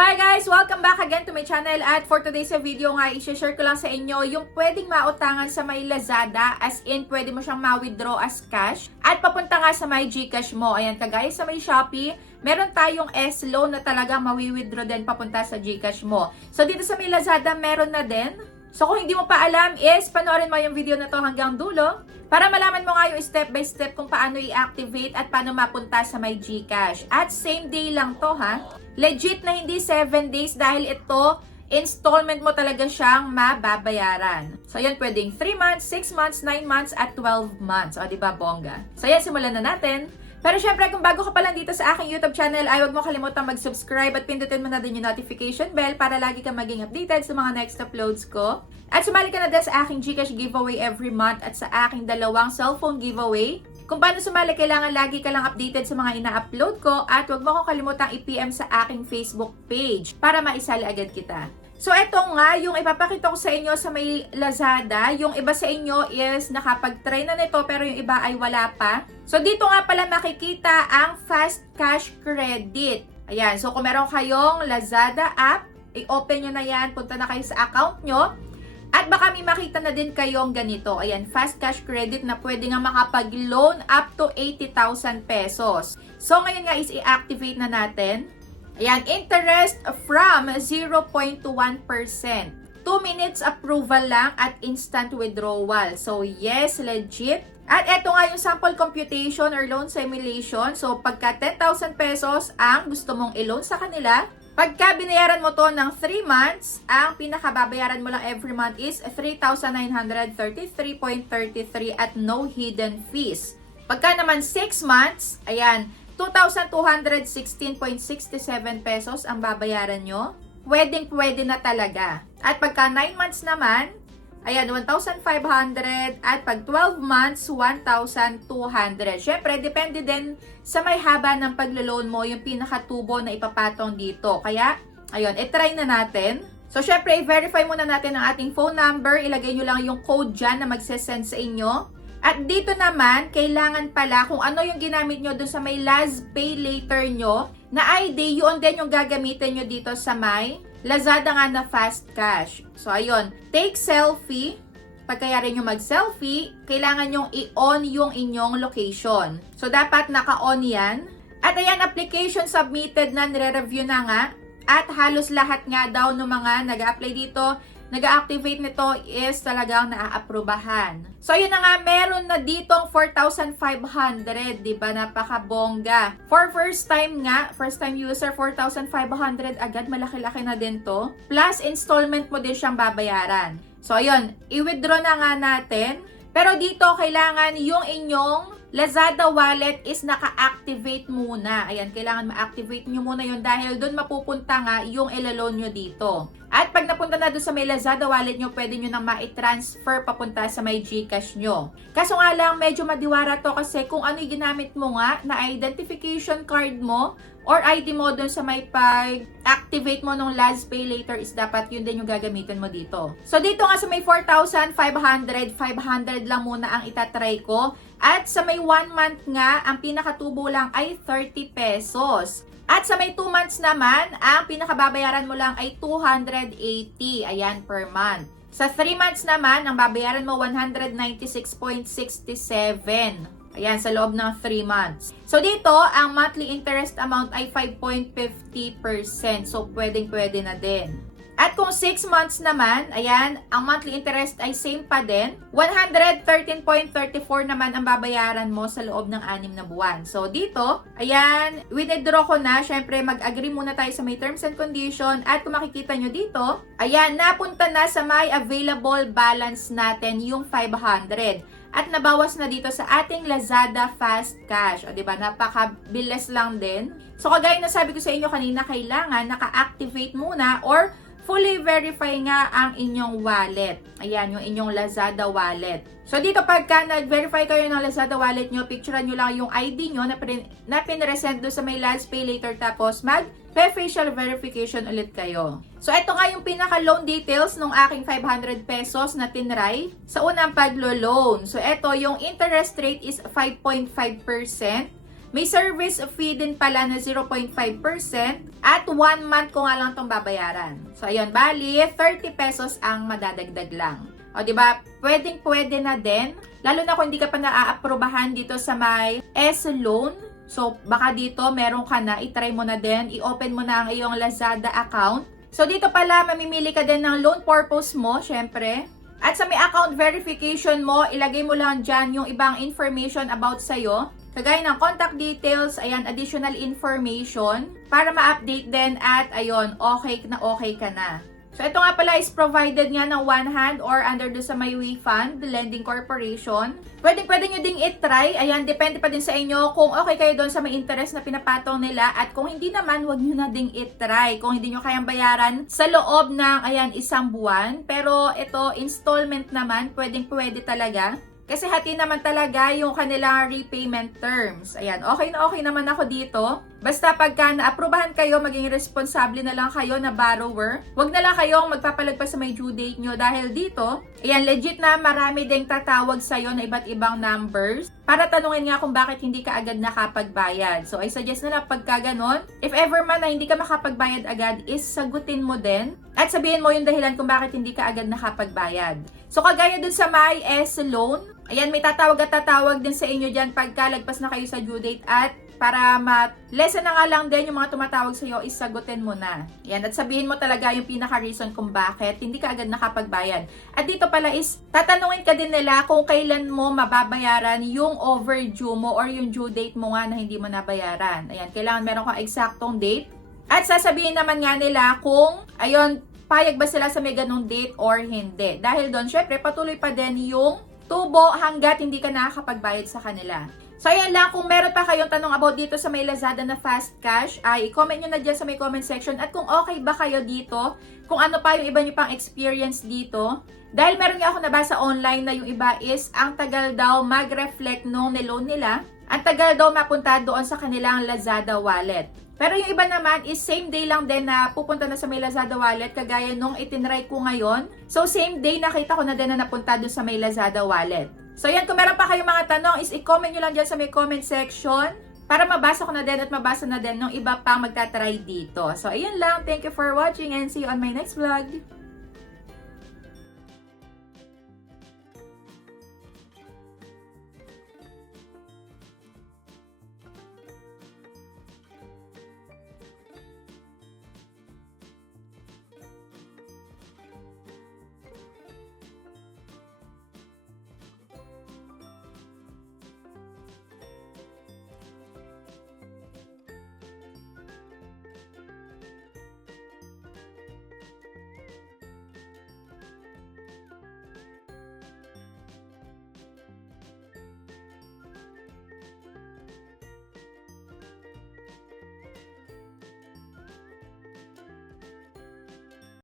Hi guys! Welcome back again to my channel at for today's video nga, i-share ko lang sa inyo yung pwedeng mautangan sa may Lazada, as in pwede mo siyang ma-withdraw as cash at papunta nga sa may GCash mo. Ayan, kagaya sa may Shopee, meron tayong S-Loan na talaga mawi-withdraw din papunta sa GCash mo. So dito sa may Lazada, meron na din. So kung hindi mo pa alam is, panoorin mo yung video na to hanggang dulo para malaman mo nga yung step by step kung paano i-activate at paano mapunta sa my GCash. At same day lang to ha. Legit na hindi 7 days dahil ito, installment mo talaga siyang mababayaran. So yan pwedeng 3 months, 6 months, 9 months, at 12 months. O diba bongga? So yan, simulan na natin. Pero syempre, kung bago ka pa lang dito sa aking YouTube channel, ay huwag mo kalimutang mag-subscribe at pindutin mo na din yung notification bell para lagi kang maging updated sa mga next uploads ko. At sumali ka na din sa aking GCash giveaway every month at sa aking dalawang cellphone giveaway. Kung paano sumali, kailangan lagi ka lang updated sa mga ina-upload ko at huwag mo kong kalimutang i-PM sa aking Facebook page para maisali agad kita. So, eto nga, yung ipapakita ko sa inyo sa may Lazada. Yung iba sa inyo is nakapag-try na nito pero yung iba ay wala pa. So, dito nga pala makikita ang Fast Cash Credit. Ayan, so kung meron kayong Lazada app, i-open nyo na yan, punta na kayo sa account nyo. At baka may makita na din kayong ganito. Ayan, Fast Cash Credit na pwede nga makapag-loan up to 80,000 pesos. So, ngayon nga is i-activate na natin. Ayan, interest from 0.1%. 2 minutes approval lang at instant withdrawal. So, yes, legit. At eto nga yung sample computation or loan simulation. So, pagka 10,000 pesos ang gusto mong i-loan sa kanila, pagka binayaran mo to ng 3 months, ang pinakababayaran mo lang every month is 3,933.33 at no hidden fees. Pagka naman 6 months, ayan, 2,216.67 pesos ang babayaran nyo. Pwedeng-pwede na talaga. At pagka 9 months naman, ayan, 1,500 at pag 12 months, 1,200. Syempre, depende din sa may haba ng paglo-loan mo yung pinakatubo na ipapatong dito. Kaya, ayun, i-try na natin. So, syempre, i-verify muna natin ang ating phone number. Ilagay nyo lang yung code dyan na magsesend sa inyo. At dito naman, kailangan pala kung ano yung ginamit nyo dun sa may last pay later nyo na ID, yun din yung gagamitin nyo dito sa may Lazada nga na Fast Cash. So, ayun, take selfie. Pagkayari nyo mag-selfie, kailangan nyong i-on yung inyong location. So, dapat naka-on yan. At ayan, application submitted na, nire-review na nga. At halos lahat nga daw ng mga nag-a-apply dito, nag-activate nito is talagang naaaprubahan. So, yun na nga, meron na ditong 4,500, diba? Napakabongga. For first time nga, first time user, 4,500 agad, malaki-laki na din to. Plus, installment mo din siyang babayaran. So, ayun, i-withdraw na nga natin. Pero dito, kailangan yung inyong Lazada wallet is naka-activate muna. Ayan, kailangan ma-activate nyo muna yun dahil doon mapupunta nga yung ilaloan nyo dito. At pag napunta na doon sa may Lazada wallet nyo, pwede nyo nang ma-transfer papunta sa may GCash nyo. Kaso nga lang, medyo madiwara to kasi kung ano yung ginamit mo nga na identification card mo or ID mo doon sa may pag-activate mo nung last pay later is dapat yun din yung gagamitin mo dito. So dito nga sa may 4,500, 500 lang muna ang itatry ko. At sa may 1 month nga, ang pinakatubo lang ay 30 pesos. At sa may 2 months naman, ang pinakababayaran mo lang ay 280. Ayan, per month. Sa 3 months naman, ang babayaran mo 196.67. Ayan, sa loob ng 3 months. So dito, ang monthly interest amount ay 5.50%. So pwedeng-pwede na din. At kung 6 months naman, ayan, ang monthly interest ay same pa din. 113.34 naman ang babayaran mo sa loob ng 6 na buwan. So dito, ayan, withdraw ko na. Syempre, mag-agree muna tayo sa may terms and condition. At kung makikita nyo dito, ayan, napunta na sa may available balance natin yung 500. At nabawas na dito sa ating Lazada Fast Cash. O, diba? Napakabilis lang din. So, kagaya na sabi ko sa inyo kanina, kailangan naka-activate muna or fully verify nga ang inyong wallet. Ayan, yung inyong Lazada wallet. So, dito pagka nag-verify kayo ng Lazada wallet nyo, picturean nyo lang yung ID nyo na pinresent doon sa may last pay later tapos mag-facial verification ulit kayo. So, ito nga yung pinaka-loan details ng aking 500 pesos na tinry sa unang paglo-loan. So, ito yung interest rate is 5.5%. May service fee din pala na 0.5% at 1 month ko nga lang itong babayaran. So, ayun, bali, 30 pesos ang madadagdag lang. O, diba? Pwedeng-pwede na din. Lalo na kung hindi ka pa naaaprobahan dito sa may S-Loan. So, baka dito, meron ka na, itry mo na din, i-open mo na ang iyong Lazada account. So, dito pala, mamimili ka din ng loan purpose mo, syempre. At sa may account verification mo, ilagay mo lang dyan yung ibang information about sa'yo. Kagaya ng contact details, ayan, additional information para ma-update din at ayun, okay ka na. So, ito nga pala is provided nga ng One Hand or under do sa may WeFund Lending Corporation. Pwede nyo ding i-try. Ayan, depende pa din sa inyo kung okay kayo doon sa may interest na pinapatong nila. At kung hindi naman, wag nyo na ding i-try. Kung hindi nyo kayang bayaran sa loob ng, ayan, 1 buwan. Pero ito, installment naman, pwede talaga. Kasi hati naman talaga yung kanilang repayment terms. Ayan, okay naman ako dito. Basta pagka na-aprobahan kayo, maging responsable na lang kayo na borrower. Huwag na lang kayong magpapalagpas sa may due date nyo dahil dito, ayan, legit na marami ding tatawag sa'yo na iba't ibang numbers para tanungin nga kung bakit hindi ka agad nakapagbayad. So, I suggest na lang pagka ganon, if ever man na hindi ka makapagbayad agad, is sagutin mo din at sabihin mo yung dahilan kung bakit hindi ka agad nakapagbayad. So, kagaya dun sa may S-Loan, ayan, may tatawag din sa inyo dyan pagka lagpas na kayo sa due date at para ma-lesson na nga lang din yung mga tumatawag sa iyo, is sagutin mo na. Yan, at sabihin mo talaga yung pinaka-reason kung bakit hindi ka agad nakapagbayad. At dito pala is, tatanungin ka din nila kung kailan mo mababayaran yung overdue mo or yung due date mo nga na hindi mo nabayaran. Ayan, kailangan meron kang eksaktong date. At sasabihin naman nga nila kung, ayun, payag ba sila sa may ganong date or hindi. Dahil doon, syempre, patuloy pa din yung tubo hanggat hindi ka nakakapagbayad sa kanila. So, ayan lang. Kung meron pa kayong tanong about dito sa may Lazada na fast cash, ay i-comment nyo na dyan sa may comment section. At kung okay ba kayo dito, kung ano pa yung iba nyo pang experience dito. Dahil meron nga ako nabasa online na yung iba is, ang tagal daw mag-reflect nung niloan nila. Ang tagal daw mapunta doon sa kanilang Lazada wallet. Pero yung iba naman is same day lang din na pupunta na sa may Lazada wallet, kagaya nung itinry ko ngayon. So, same day nakita ko na din na napunta doon sa may Lazada wallet. So, yan, kung meron pa kayong mga tanong, is i-comment nyo lang dyan sa may comment section para mabasa ko na din at mabasa na din ng iba pang magtatry dito. So, ayun lang. Thank you for watching and see you on my next vlog.